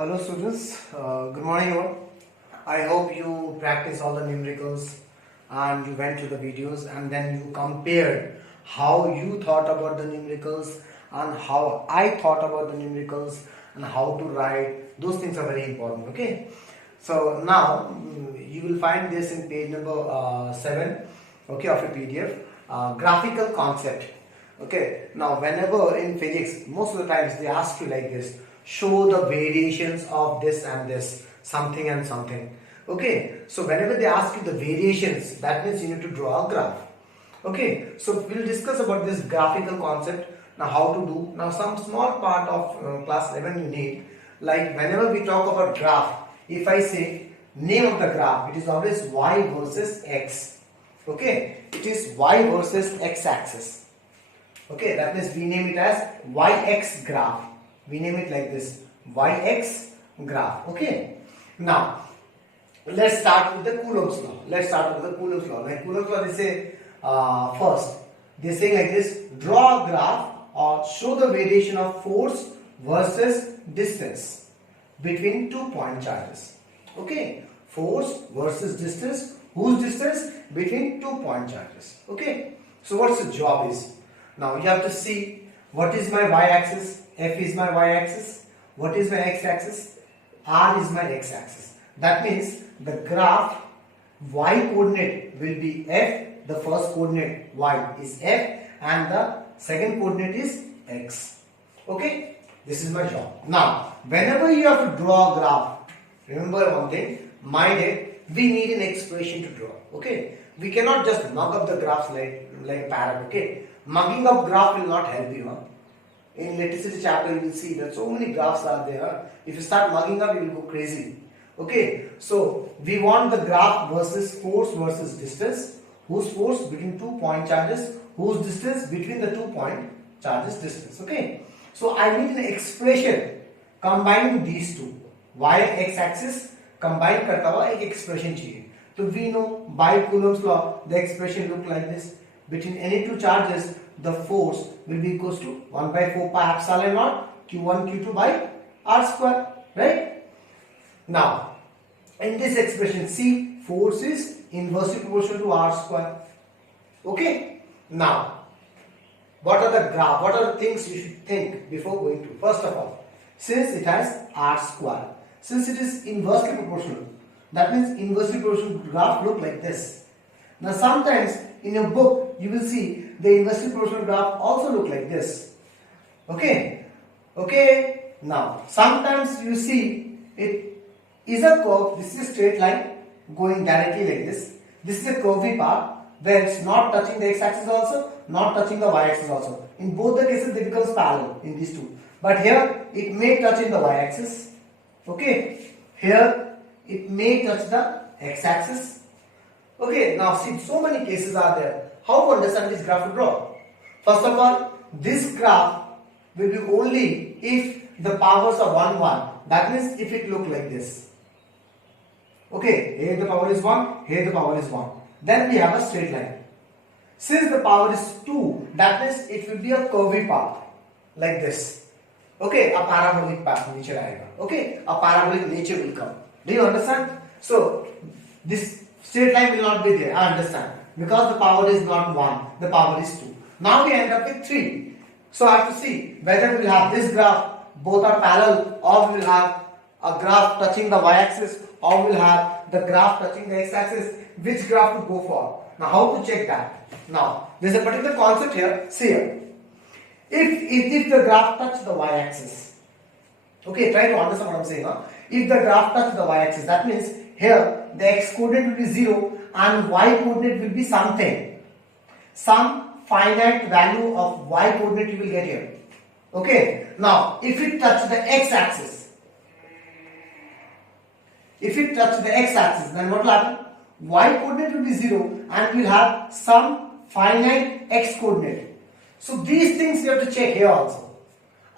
Hello students, good morning all. I hope you practice all the numericals and you went to the videos and then you compared how you thought about the numericals and how I thought about the numericals and how to write. Those things are very important, okay? So now you will find this in page number 7, okay, of a PDF, graphical concept. Okay, now whenever in physics, most of the times they ask you like this, show the variations of this and this, something and something. Okay, so whenever they ask you the variations, that means you need to draw a graph. Okay, so we'll discuss about this graphical concept, now how to do. Now some small part of class 11 you need, like whenever we talk about graph, if I say name of the graph, it is always y versus x. Okay, it is y versus x axis. Okay, that means we name it as yx graph. We name it like this, yx graph. Okay, now let's start with the Coulomb's law. Like Coulomb's law, they say first, they say like this, draw a graph or show the variation of force versus distance between 2 point charges. Okay, force versus distance. Whose distance? Between 2 point charges. Okay, so what's the job is? Now you have to see what is my y-axis, f is my y-axis, what is my x-axis, r is my x-axis. That means the graph y coordinate will be f, the first coordinate y is f and the second coordinate is x. Okay, this is my job. Now whenever you have to draw a graph, remember one thing, mind it, we need an expression to draw. Okay, we cannot just mug up the graphs like parrot. Okay, mugging up graph will not help you. In electricity chapter you will see that so many graphs are there. If you start mugging up, you will go crazy. Okay, so we want the graph versus force versus distance. Whose force? Between 2 point charges. Whose distance? Between the 2 point charges distance. Okay, so I need an expression combining these two. Y x axis combine करता हुआ एक expression चाहिए. So we know by Coulomb's law the expression look like this. Between any two charges, the force will be equals to 1 by 4 pi epsilon naught q1 q2 by r square, right? Now, in this expression, see, force is inversely proportional to r square. Okay? Now, what are the things you should think before going to? First of all, since it has r square, since it is inversely proportional, that means inversely proportional graph look like this. Now, sometimes in your book, you will see the inversely proportional graph also look like this. Okay? Okay? Now, sometimes you see it is a curve. This is a straight line going directly like this. This is a curvy path where it's not touching the x-axis also, not touching the y-axis also. In both the cases, they become parallel in these two. But here, it may touch in the y-axis. Okay? Here, it may touch the x-axis. Okay, now see, so many cases are there. How to understand this graph to draw? First of all, this graph will be only if the powers are 1, 1. That means if it look like this. Okay, here the power is 1, here the power is 1. Then we have a straight line. Since the power is 2, that means it will be a curvy path like this. Okay, a parabolic path nature aayega. Okay, a parabolic nature will come. Do you understand? So, this straight line will not be there, I understand. Because the power is not 1, the power is 2. Now we end up with 3. So I have to see whether we will have this graph, both are parallel, or we will have a graph touching the y-axis, or we will have the graph touching the x-axis. Which graph to go for? Now how to check that? Now, there is a particular concept here. See here. If the graph touches the y-axis, okay, try to understand what I am saying. If the graph touches the y-axis, that means here the x coordinate will be 0 and y coordinate will be something. Some finite value of y coordinate you will get here. Okay. Now, if it touches the x-axis, then what will happen? Y coordinate will be 0 and we will have some finite x coordinate. So these things you have to check here also.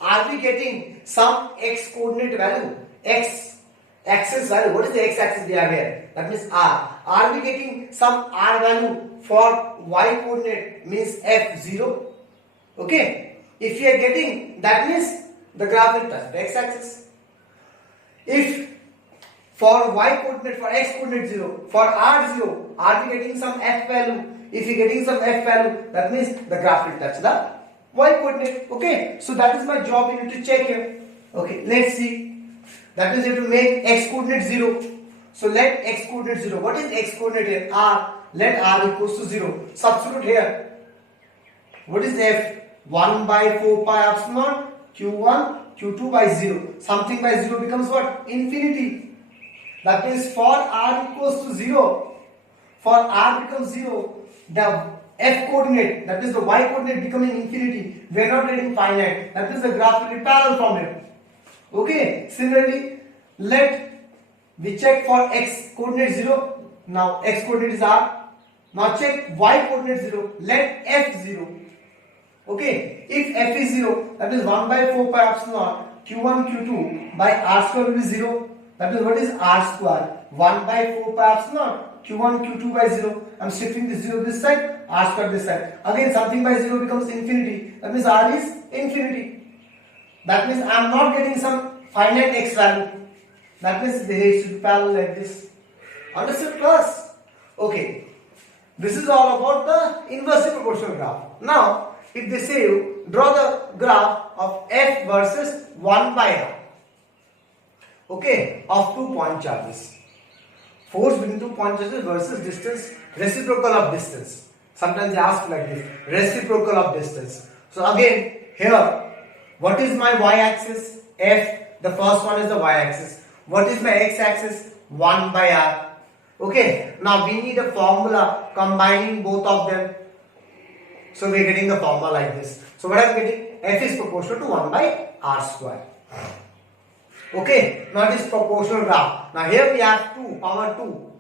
Are we getting some x coordinate value? X axis value. What is the x axis we have here? That means r. Are we getting some r value for y coordinate? Means f0. Okay. If you are getting, that means the graph will touch the x axis. If for y coordinate, for x coordinate 0, for r 0, are we getting some f value? If we getting some f value, that means the graph will touch the y coordinate. Okay, so that is my job. You need to check here. Okay, let's see. That means you have to make x coordinate 0. So let x coordinate 0. What is x coordinate here? R. Let r equals to 0. Substitute here. What is f? 1 by 4 pi epsilon q1 q2 by 0. Something by 0 becomes what? Infinity. That means for r equals to 0, for r becomes 0, the f coordinate, that is the y coordinate, becoming infinity. We are not getting finite. That means the graph will be parallel from it. Okay. Similarly, let we check for x coordinate 0. Now x coordinate is r. Now check y coordinate 0. Let f 0. Okay. If f is 0, that is 1 by 4 pi epsilon q1 q2 by r square will be 0. That is what is r square? 1 by 4 pi epsilon q1 q2 by 0. I am shifting the 0 this side, r square this side. Again something by 0 becomes infinity. That means r is infinity. That means I am not getting some finite x value. That means they should be parallel like this. Understood class? Okay. This is all about the inversely proportional graph. Now, if they say you draw the graph of f versus 1 by r. Okay, of 2 point charges. Force between 2 point charges versus distance, reciprocal of distance. Sometimes they ask like this, reciprocal of distance. So again, here, what is my y-axis? F, the first one is the y-axis. What is my x-axis? 1 by r. Okay, now we need a formula combining both of them. So we are getting the formula like this. So what I am getting? F is proportional to 1 by r square. Okay, now this proportional graph. Now here we have 2, power 2.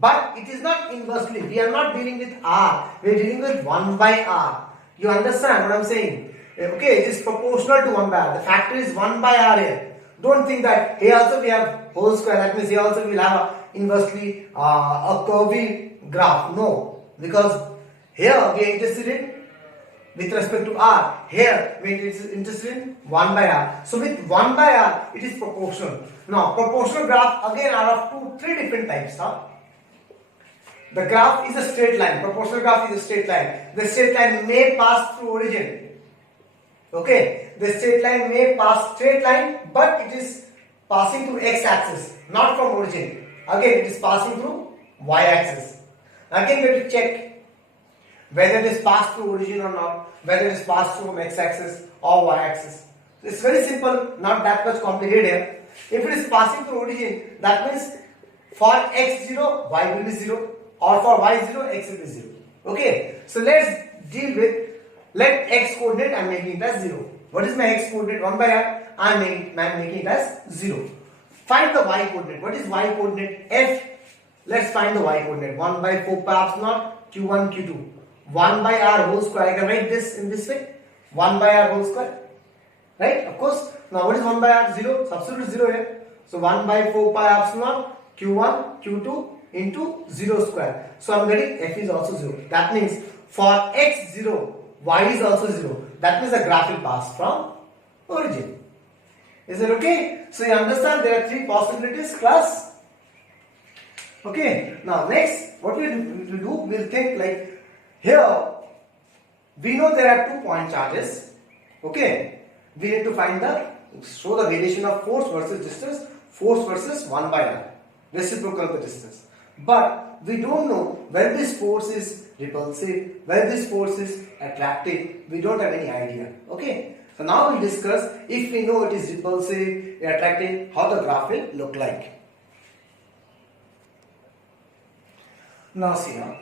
But it is not inversely. We are not dealing with r. We are dealing with 1 by r. You understand what I am saying? Okay, it is proportional to 1 by r. The factor is 1 by r here. Don't think that here also we have whole square. That means here also we will have a inversely a curvy graph. No, because here we are interested in with respect to r. Here we are interested in 1 by r. So with 1 by r, it is proportional. Now proportional graph again are of three different types. The graph is a straight line. Proportional graph is a straight line. The straight line may pass through origin. Okay, the straight line may pass straight line, but it is passing through x-axis, not from origin. Again, it is passing through y-axis. Again, we have to check whether it is passed through origin or not, whether it is passed through x-axis or y-axis. So it's very simple, not that much complicated here. If it is passing through origin, that means for x0, y will be 0, or for y0, x will be 0. Okay, so let's deal with, let x coordinate, I am making it as 0. What is my x coordinate? 1 by r, I am making it as 0. Find the y coordinate. What is y coordinate? F. Let's find the y coordinate. 1 by 4 pi epsilon q1 q2. 1 by r whole square. I can write this in this way. 1 by r whole square. Right? Of course. Now what is 1 by r? 0. Substitute 0 here. So 1 by 4 pi epsilon q1 q2 into 0 square. So I am getting f is also 0. That means for x 0, y is also 0. That means the graph will pass from origin. Is it okay? So you understand there are three possibilities, class. Okay. Now next, what we will do, we will think like here. We know there are 2 point charges. Okay. We need to find show the relation of force versus distance, force versus 1 by r, reciprocal of the distance. But we don't know whether this force is repulsive, whether this force is attractive. We don't have any idea. Okay. So now we'll discuss, if we know it is repulsive, attractive, how the graph will look like. Now see now.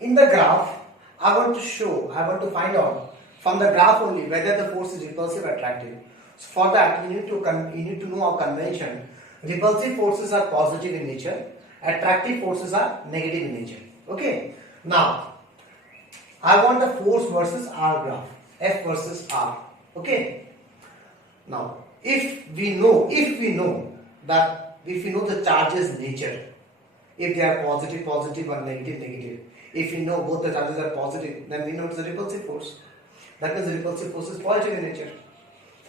In the graph, I want to find out from the graph only whether the force is repulsive or attractive. So for that, you need to know our convention. Repulsive forces are positive in nature, attractive forces are negative in nature. Okay. Now, I want the force versus r graph. F versus r. Okay. Now, if we know the charges nature, if they are positive or negative, if we know both the charges are positive, then we know it's a repulsive force. That means the repulsive force is positive in nature.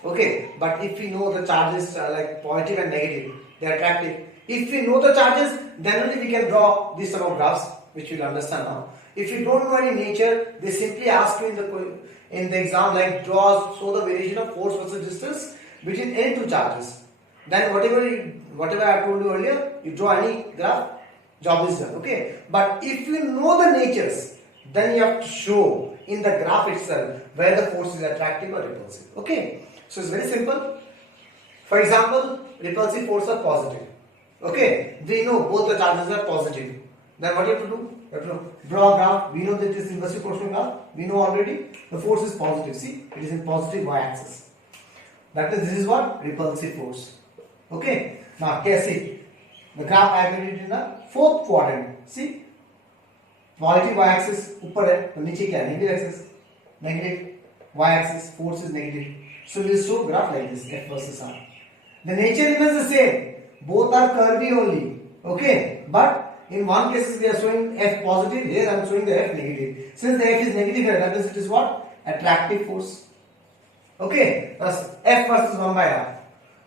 Okay, but if we know the charges like positive and negative, they are attractive. If we know the charges, then only we can draw this sort of graphs, which we'll understand now. If you don't know any nature, they simply ask you in the exam like show the variation of force versus distance between any two charges. Then whatever I told you earlier, you draw any graph, job is done. Okay, but if you know the natures, then you have to show in the graph itself where the force is attractive or repulsive. Okay, so it's very simple. For example, repulsive force are positive. Okay, we know both the charges are positive. Then what you have to do? You have to draw a graph. We know that this inversely proportional graph. We know already the force is positive. See, it is in positive y-axis. That is, this is what? Repulsive force. Okay. Now, see, the graph I have made it in the fourth quadrant. See, positive y axis ऊपर है तो नीचे क्या है negative axis negative y axis force is negative, so we'll show graph like this F versus R. The nature remains the same, both are curvy only, okay, but in one case we are showing F positive, here I am showing the F negative. Since the F is negative here, that means it is what? Attractive force. Okay, thus F versus 1 by R.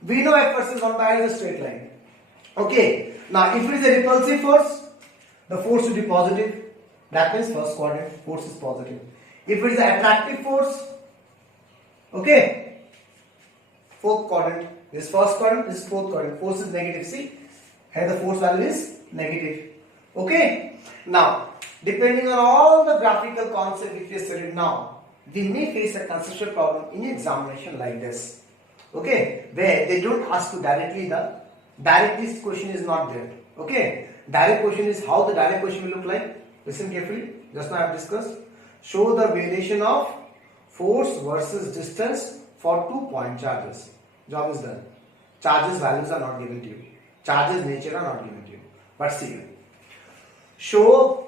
We know F versus 1 by R is a straight line. Okay, now if it is a repulsive force, the force should be positive. That means first quadrant force is positive. If it is an attractive force, okay, fourth quadrant, this first quadrant, this fourth quadrant, force is negative. See, here the force value is negative. Okay, now depending on all the graphical concept which we have studied now, we may face a conceptual problem in examination like this. Okay, where they don't ask you directly this question is not there. Okay, direct question is how the direct question will look like. Listen carefully. Just now I have discussed. Show the variation of force versus distance for 2 point charges. Job is done. Charges values are not given to you. Charges nature are not given to you. But see here. Show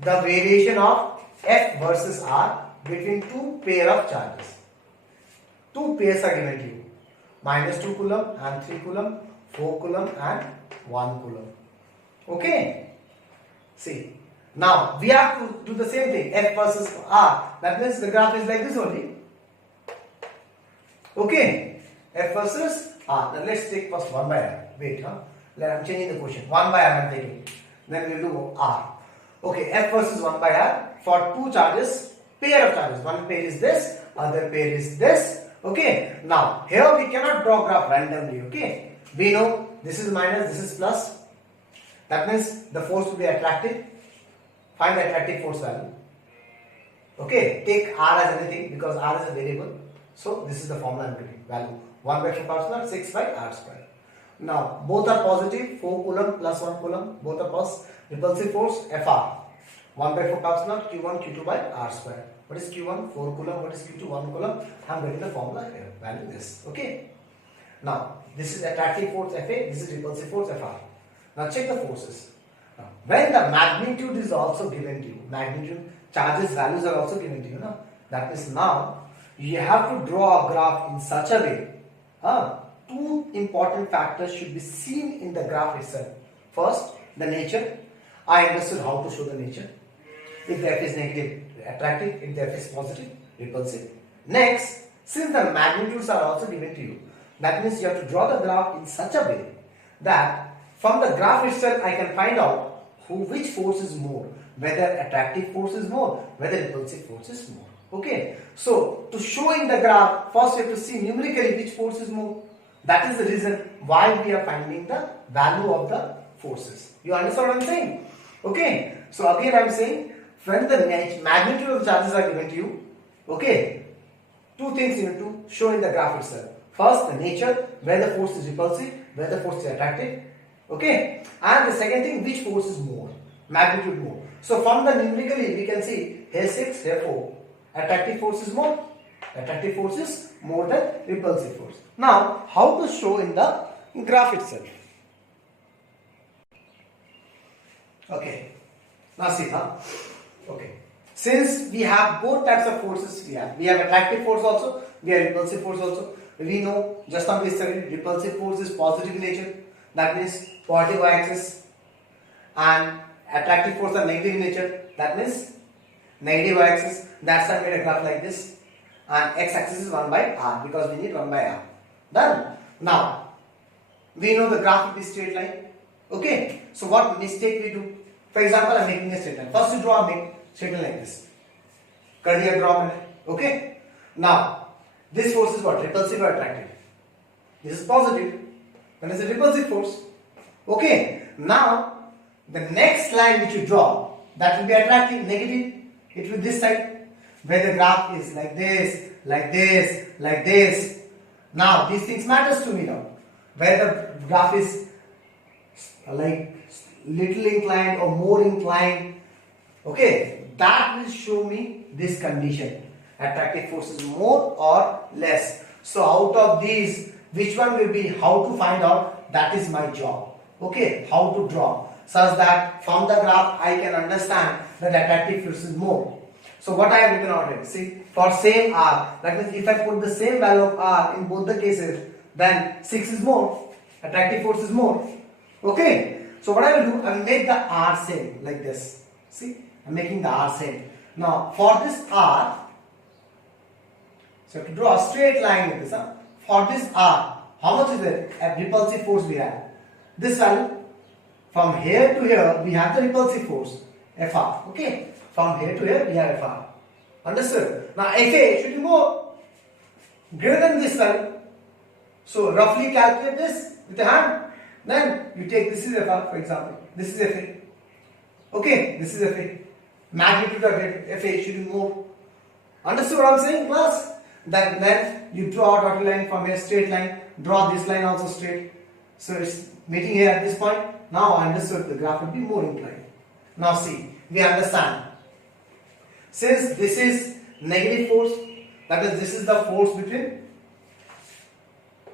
the variation of F versus R between 2 pair of charges. 2 pairs are given to you. -2 coulomb and 3 coulomb, 4 coulomb and 1 coulomb. Okay. See. Now we have to do the same thing, F versus R. That means the graph is like this only. Okay, F versus R. Then let's take first 1 by R. Wait, I'm changing the question. 1 by R I'm taking. Then we'll do R. Okay, F versus 1 by R for 2 charges, pair of charges. One pair is this, other pair is this. Okay, now here we cannot draw graph randomly. Okay, we know this is minus, this is plus. That means the force will be attractive. Find the attractive force value. Okay, take R as anything because R is a variable. So this is the formula I'm getting. Value 1 by 4 power square 6 by R square. Now both are positive. 4 coulomb plus 1 coulomb. Both are positive. Repulsive force Fr. 1 by 4 power square Q1 Q2 by R square. What is Q1? 4 coulomb. What is Q2? 1 coulomb. I'm getting the formula here. Value this. Okay. Now this is attractive force Fa. This is repulsive force Fr. Now check the forces. Now, when the magnitude is also given to you, magnitude, charges, values are also given to you. No? That is now you have to draw a graph in such a way. 2 important factors should be seen in the graph itself. First, the nature. I understood how to show the nature. If the F is negative, attractive. If the F is positive, repulsive. Next, since the magnitudes are also given to you, that means you have to draw the graph in such a way that from the graph itself, I can find out which force is more, whether attractive force is more, whether repulsive force is more. Okay, so to show in the graph, first we have to see numerically which force is more. That is the reason why we are finding the value of the forces. You understand what I am saying? Okay, so again I am saying when the magnitude of the charges are given to you, okay, 2 things you need to show in the graph itself. First, the nature, where the force is repulsive, where the force is attractive. Okay, and the second thing, which force is more, magnitude more. So from the numerically we can see here 6, here 4. Attractive force is more, attractive force is more than repulsive force. Now how to show in the graph itself? Okay, now see okay, since we have both types of forces, we have attractive force also, we have repulsive force also. We know just now we studied repulsive force is positive in nature. That means positive y-axis, and attractive force are negative in nature. That means negative y-axis. That's why I made a graph like this. and x-axis is 1 by r because we need 1 by r. Done. Now we know the graph will be straight line. Okay. So what mistake we do? For example, I'm making a straight line. First you draw a straight line like this. कर दिया draw मैंने. Okay. Now this force is what? Repulsive or attractive? This is positive. Then it's a repulsive force. Okay. Now the next line which you draw, that will be attractive, negative. It will be this side, where the graph is like this, like this, like this. Now these things matters to me now. Where the graph is like little inclined or more inclined, okay, that will show me this condition. Attractive force is more or less. So out of these, which one will be, how to find out, that is my job. Okay, how to draw such that from the graph I can understand that attractive force is more. So what I have written out here, see, for same r, that means if I put the same value of r in both the cases, then 6 is more, attractive force is more. Okay, so what I will do, I will make the r same like this. See, I am making the r same. Now for this r, so I have to draw a straight line with this. For this r, how much is it? A repulsive force we have. This value, from here to here, we have the repulsive force, Fr. Okay, from here to here, we have Fr. Understood? Now Fa should be more, greater than this value. So roughly calculate this with the hand. Then you take, this is Fr, for example. This is Fa. Okay, this is Fa. Magnitude of Fa should be more. Understood what I am saying, class? Then you draw a dotted line from a straight line. Draw this line also straight. So it's meeting here at this point. Now I understood the graph will be more inclined. Now see, we understand. Since this is negative force, that is, this is the force between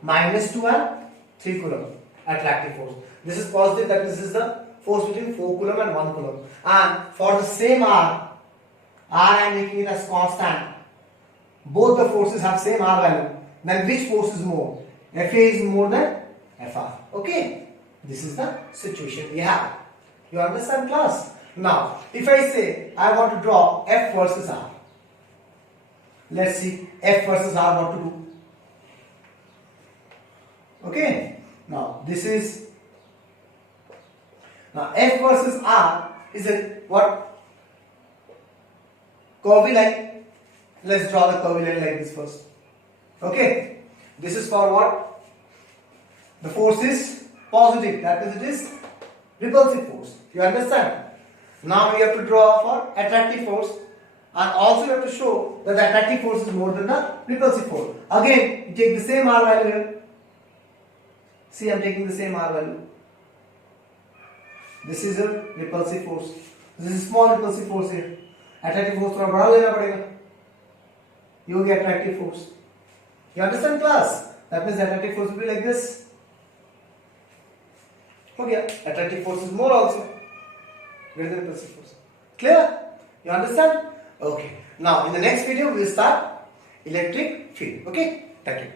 -2 and 3 coulomb, attractive force. This is positive, that is, this is the force between 4 coulomb and 1 coulomb. And for the same r I am making it as constant. Both the forces have same r value. Then which force is more? Fa is more than Fr. Okay, this is the situation we have. You understand, class? Now, if I say I want to draw F versus R, let's see F versus R what to do. Okay, now this is, now F versus R is a what? Curvy line. Let's draw the curvy line like this first. Okay, this is for what? The force is positive, that means it is repulsive force. You understand? Now we have to draw for attractive force, and also you have to show that the attractive force is more than the repulsive force. Again, you take the same r value here. See, I am taking the same r value. This is a repulsive force. This is small repulsive force here. Attractive force थोड़ा बड़ा लेना पड़ेगा. You will get attractive force. You understand, class? That means attractive force will be like this. Okay, attractive force is more also, greater than repulsive force. Clear? You understand? Okay. Now in the next video we will start electric field. Okay. Thank you.